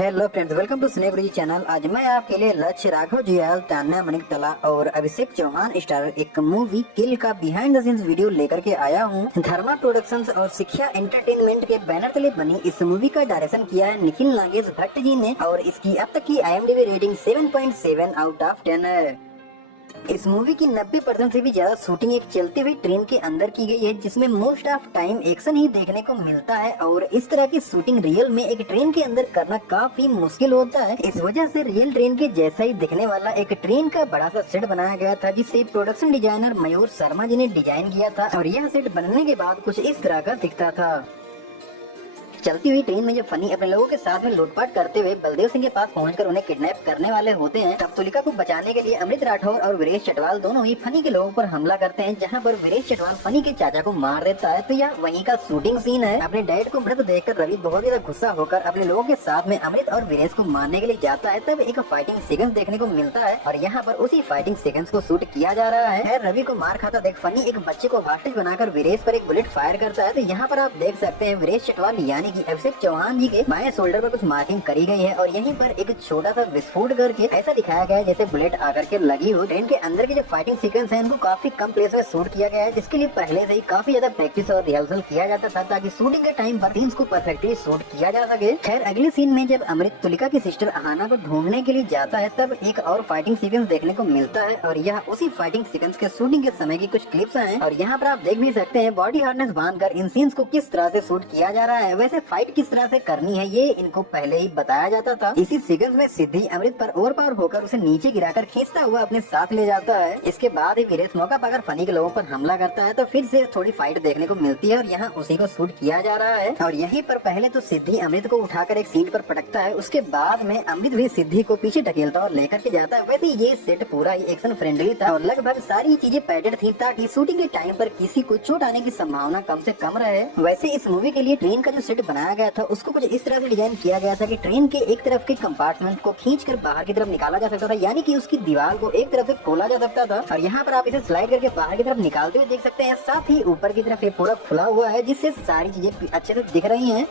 Hello friends, welcome to snake channel. आज मैं आपके लिए लक्ष्य, राघव जुयाल, तान्या मणिकतला और अभिषेक चौहान स्टार एक मूवी किल का बिहाइंड द सीन्स वीडियो लेकर के आया हूं। धर्मा प्रोडक्शंस और शिक्षा एंटरटेनमेंट के बैनर तले बनी इस मूवी का डायरेक्शन किया है निखिल नागेश भट्ट जी ने और इसकी अब तक की IMDb रेटिंग 7.7 आउट ऑफ 10 है। इस मूवी की 90% से भी ज्यादा शूटिंग एक चलती हुई ट्रेन के अंदर की गई है, जिसमें मोस्ट ऑफ टाइम एक्शन ही देखने को मिलता है और इस तरह की शूटिंग रियल में एक ट्रेन के अंदर करना काफी मुश्किल होता है। इस वजह से रियल ट्रेन के जैसा ही दिखने वाला एक ट्रेन का बड़ा सा सेट बनाया गया था, जिसे प्रोडक्शन डिजाइनर मयूर शर्मा जी ने डिजाइन किया था और यह सेट बनने के बाद कुछ इस तरह का दिखता था। चलती हुई ट्रेन में जब फनी अपने लोगों के साथ में लूटपाट करते हुए बलदेव सिंह के पास पहुंचकर उन्हें किडनैप करने वाले होते हैं, तब तुलिका को बचाने के लिए अमृत राठौर और वीरेश चटवाल दोनों ही फनी के लोगों पर हमला करते हैं, जहां पर वीरेश चटवाल फनी के चाचा को मार देता है। तो यह वहीं का शूटिंग सीन है। अपने डैड को मृत देखकर रवि बहुत ज्यादा गुस्सा होकर अपने लोगों के साथ में अमृत और वीरेश को मारने के लिए जाता है। तब एक फाइटिंग सीक्वेंस देखने को मिलता है और यहाँ पर उसी फाइटिंग सीक्वेंस को शूट किया जा रहा है। रवि को मार खाता देख फनी एक बच्चे को हॉस्टेज बनाकर वीरेश पर एक बुलेट फायर करता है। तो यहाँ पर आप देख सकते हैं वीरेश चटवाल यानी कि अभिषेक चौहान जी के बाएं शोल्डर पर कुछ मार्किंग करी गई है और यहीं पर एक छोटा सा विस्फोट करके ऐसा दिखाया गया है जैसे बुलेट आकर के लगी हो। ट्रेन के अंदर की जो फाइटिंग सीक्वेंस है इनको काफी कम प्लेस में शूट किया गया है, जिसके लिए पहले से ही काफी ज्यादा प्रैक्टिस और रिहर्सल किया जाता था ताकि शूटिंग के टाइम पर सीन्स को परफेक्टली शूट किया जा सके। खैर, अगले सीन में जब अमृत तुलिका की सिस्टर अहाना को ढूंढने के लिए जाता है, तब एक और फाइटिंग सीक्वेंस देखने को मिलता है और यह उसी फाइटिंग सीक्वेंस के शूटिंग के समय की कुछ क्लिप्स हैं और यहाँ पर आप देख भी सकते हैं बॉडी हार्नेस बांधकर इन सीन्स को किस तरह से शूट किया जा रहा है। वैसे फाइट किस तरह से करनी है ये इनको पहले ही बताया जाता था। इसी सीक्वेंस में सिद्धि अमृत पर ओवर पावर होकर उसे नीचे गिराकर खींचता हुआ अपने साथ ले जाता है। इसके बाद ही वीरेश मौका पाकर फनी के लोगों पर हमला करता है, तो फिर से थोड़ी फाइट देखने को मिलती है और यहाँ उसी को शूट किया जा रहा है। और यहीं पर पहले तो सिद्धि अमृत को उठाकर एक सीट पर पटकता है, उसके बाद में अमृत भी सिद्धि को पीछे ढकेलता और लेकर के जाता है। वैसे ये सेट पूरा ही एक्शन फ्रेंडली था और लगभग सारी चीजें पैडेड थी ताकि शूटिंग के टाइम पर किसी को चोट आने की संभावना कम से कम रहे। वैसे इस मूवी के लिए ट्रेन का जो सेट बनाया गया था उसको कुछ इस तरह से डिजाइन किया गया था कि ट्रेन के एक तरफ के कंपार्टमेंट को खींचकर बाहर की तरफ निकाला जा सकता था, यानी कि उसकी दीवार को एक तरफ से खोला जा सकता था और यहाँ पर आप इसे स्लाइड करके बाहर की तरफ निकालते हुए देख सकते हैं। साथ ही ऊपर की तरफ ये पूरा खुला हुआ है जिससे सारी चीजें अच्छे से दिख रही हैं।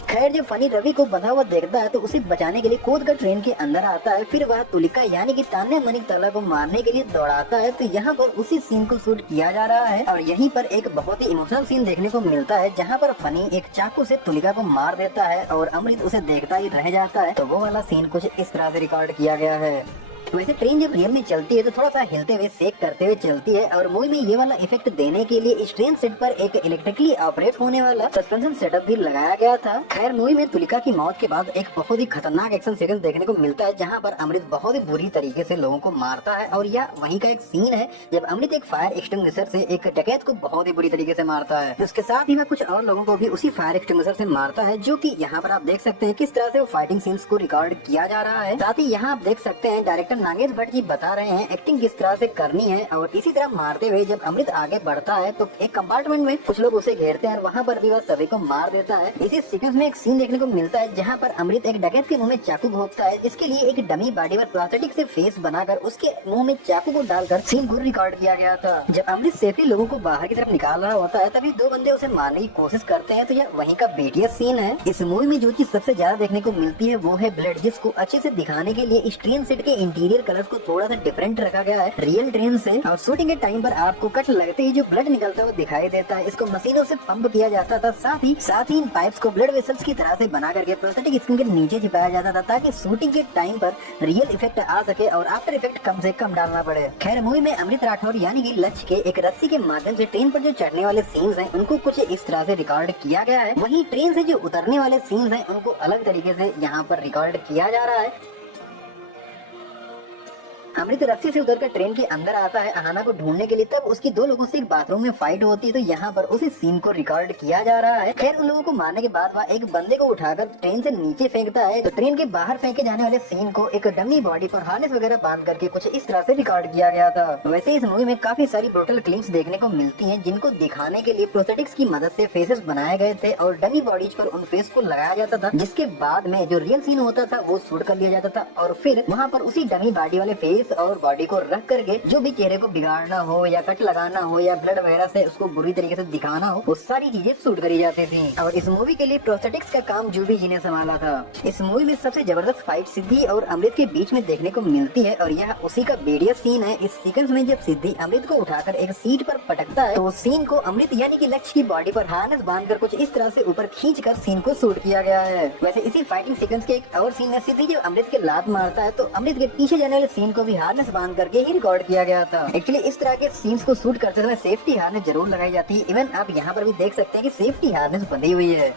खैर, जब फनी रवि को बंधा हुआ देखता है तो उसे बचाने के लिए कूद कर ट्रेन के अंदर आता है। फिर वह तुलिका यानी कि तान्या मणिकतला को मारने के लिए दौड़ाता है। तो यहाँ पर उसी सीन को शूट किया जा रहा है और यहीं पर एक बहुत ही इमोशनल सीन देखने को मिलता है, जहाँ पर फनी एक चाकू से तुलिका को मार देता है और अमृत उसे देखता ही रह जाता है। तो वो वाला सीन कुछ इस तरह से रिकॉर्ड किया गया है। वैसे ट्रेन जब रियल में चलती है तो थोड़ा सा हिलते हुए शेक करते हुए चलती है और मूवी में ये वाला इफेक्ट देने के लिए इस ट्रेन सेट पर एक इलेक्ट्रिकली ऑपरेट होने वाला सस्पेंशन सेटअप भी लगाया गया था। खैर, मूवी में तुलिका की मौत के बाद एक बहुत ही खतरनाक एक्शन सीक्वेंस देखने को मिलता है, जहां पर अमृत बहुत ही बुरी तरीके से लोगों को मारता है और यह वहीं का एक सीन है जब अमृत एक फायर एक्सटिंग्विशर से एक डकैत को बहुत ही बुरी तरीके से मारता है। उसके साथ ही वह कुछ और लोगों को भी उसी फायर एक्सटिंग्विशर से मारता है, जो की यहाँ पर आप देख सकते हैं किस तरह से वो फाइटिंग सीन्स को रिकॉर्ड किया जा रहा है। साथ ही यहाँ आप देख सकते हैं डायरेक्टर नागेश भट्ट जी बता रहे हैं एक्टिंग किस तरह से करनी है और इसी तरह मारते हुए जब अमृत आगे बढ़ता है तो एक कंपार्टमेंट में कुछ लोग उसे घेरते हैं और वहाँ पर भी वह सभी को मार देता है। इसी सीक्वेंस में एक सीन देखने को मिलता है जहाँ पर अमृत एक डकैत के मुंह में चाकू घोंपता है। इसके लिए एक डमी बॉडी पर प्लास्टिक से फेस बनाकर उसके मुंह में चाकू को डालकर सीन को रिकॉर्ड किया गया था। जब अमृत सेफली लोगों को बाहर की तरफ निकाल रहा होता है तभी दो बंदे उसे मारने की कोशिश करते हैं। तो यह वहीं का बेटिया सीन है। इस मूवी में जो चीज सबसे ज्यादा देखने को मिलती है वो है ब्लड, जिसको अच्छे से दिखाने के लिए इस ट्रेन सेट के इंटीरियर कलर्स को थोड़ा सा डिफरेंट रखा गया है रियल ट्रेन से और शूटिंग के टाइम पर आपको कट लगते ही जो ब्लड निकलता हुआ दिखाई देता है, इसको मशीनों से पंप किया जाता था। साथ ही इन पाइप्स को ब्लड वेसल्स की तरह से बना करके प्रोस्थेटिक स्किन के नीचे छिपाया जाता था ताकि शूटिंग के टाइम पर रियल इफेक्ट आ सके और आफ्टर इफेक्ट कम से कम डालना पड़े। खैर, मूवी में अमृत राठौर यानी कि लक्ष्य के एक रस्सी के माध्यम से ट्रेन पर जो चढ़ने वाले सीन्स हैं उनको कुछ इस तरह से रिकॉर्ड किया गया है। वहीं ट्रेन से जो उतरने वाले सीन्स हैं उनको अलग तरीके से यहाँ पर रिकॉर्ड किया जा रहा है। अमृत रस्सी से उतरकर ट्रेन के अंदर आता है अहाना को ढूंढने के लिए, तब उसकी दो लोगों से एक बाथरूम में फाइट होती है। तो यहाँ पर उसी सीन को रिकॉर्ड किया जा रहा है। खैर, उन लोगों को मारने के बाद वह एक बंदे को उठाकर ट्रेन से नीचे फेंकता है। तो ट्रेन के बाहर फेंके जाने वाले सीन को एक डमी बॉडी पर हार्नेस वगैरह बांध करके कुछ इस तरह से रिकॉर्ड किया गया था। वैसे इस मूवी में काफी सारी ब्रूटल क्लिप्स देखने को मिलती है, जिनको दिखाने के लिए प्रोस्थेटिक्स की मदद से फेसेस बनाए गए थे और डमी बॉडीज पर उन फेस को लगाया जाता था, जिसके बाद में जो रियल सीन होता था वो शूट कर लिया जाता था और फिर वहाँ पर उसी डमी बॉडी वाले फेस फेस और बॉडी को रख करके जो भी चेहरे को बिगाड़ना हो या कट लगाना हो या ब्लड वगैरह से उसको बुरी तरीके से दिखाना हो, वो सारी चीजें शूट करी जाती थी। और इस मूवी के लिए प्रोस्थेटिक्स का काम जूबी जी ने संभाला था। इस मूवी में सबसे जबरदस्त फाइट सिद्धि और अमृत के बीच में देखने को मिलती है और यह उसी का बेडिया सीन है। इस सीक्वेंस में जब सिद्धि अमृत को उठाकर एक सीट पर पटकता है तो उस सीन को अमृत यानी कि लक्ष्य की बॉडी पर हार्नेस बांधकर कुछ इस तरह से ऊपर खींचकर सीन को शूट किया गया है। वैसे इसी फाइटिंग सीक्वेंस के एक और सीन में सिद्धि जब अमृत के लात मारता है तो अमृत के पीछे जाने वाले सीन को भी हार्नेस बांध करके ही रिकॉर्ड किया गया था। एक्चुअली इस तरह के सीन्स को शूट करते समय सेफ्टी हार्नेस जरूर लगाई जाती है। इवन आप यहाँ पर भी देख सकते हैं कि सेफ्टी हार्नेस बंधी हुई है।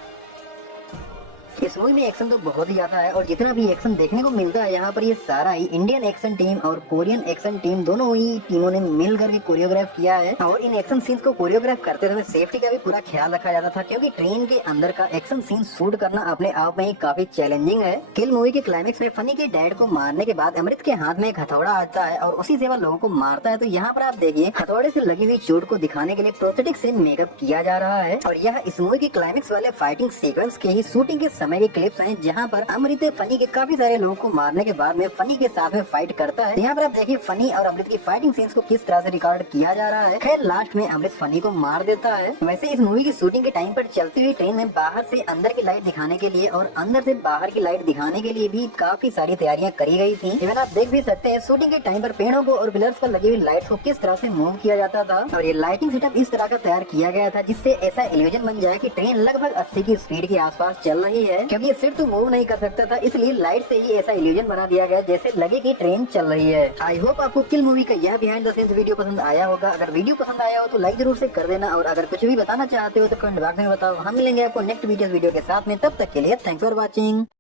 इस मूवी में एक्शन तो बहुत ही ज्यादा है और जितना भी एक्शन देखने को मिलता है यहाँ पर ये सारा ही इंडियन एक्शन टीम और कोरियन एक्शन टीम दोनों ही टीमों ने मिल करके कोरियोग्राफ किया है। और इन एक्शन सीन्स को कोरियोग्राफ करते समय सेफ्टी का भी पूरा ख्याल रखा जाता था, क्योंकि ट्रेन के अंदर का एक्शन सीन शूट करना अपने आप में ही काफी चैलेंजिंग है। किल मूवी के क्लाइमेक्स में फनी के डैड को मारने के बाद अमृत के हाथ में एक हथौड़ा आता है और उसी से वह लोगों को मारता है। तो यहाँ पर आप देखिए हथौड़े से लगी हुई चोट को दिखाने के लिए प्रोस्थेटिक से मेकअप किया जा रहा है। और यह इस मूवी के क्लाइमेक्स वाले फाइटिंग सीक्वेंस के ही शूटिंग के समय के क्लिप्स हैं, जहाँ पर अमृत फनी के काफी सारे लोगों को मारने के बाद में फनी के साथ में फाइट करता है। यहाँ पर आप देखिए फनी और अमृत की फाइटिंग सीन्स को किस तरह से रिकॉर्ड किया जा रहा है। खैर लास्ट में अमृत फनी को मार देता है। वैसे इस मूवी की शूटिंग के टाइम पर चलती हुई ट्रेन में बाहर से अंदर की लाइट दिखाने के लिए और अंदर से बाहर की लाइट दिखाने के लिए भी काफी सारी तैयारियां करी गई थी। इवन आप देख भी सकते हैं शूटिंग के टाइम पर पेड़ों को और पिलर्स पर लगी हुई लाइट्स को किस तरह से मूव किया जाता था। और ये लाइटिंग सेटअप इस तरह का तैयार किया गया था जिससे ऐसा इल्यूजन बन जाए कि ट्रेन लगभग 80 की स्पीड के आसपास चल रही है, क्योंकि ये सिर्फ तो मूव नहीं कर सकता था, इसलिए लाइट से ही ऐसा इल्यूजन बना दिया गया जैसे लगे कि ट्रेन चल रही है। आई होप आपको किल मूवी का यह बिहाइंड द सीन्स वीडियो पसंद आया होगा। अगर वीडियो पसंद आया हो तो लाइक जरूर से कर देना और अगर कुछ भी बताना चाहते हो तो कमेंट बॉक्स में बताओ। हम मिलेंगे आपको नेक्स्ट वीडियो के साथ में, तब तक के लिए थैंक्स फॉर वॉचिंग।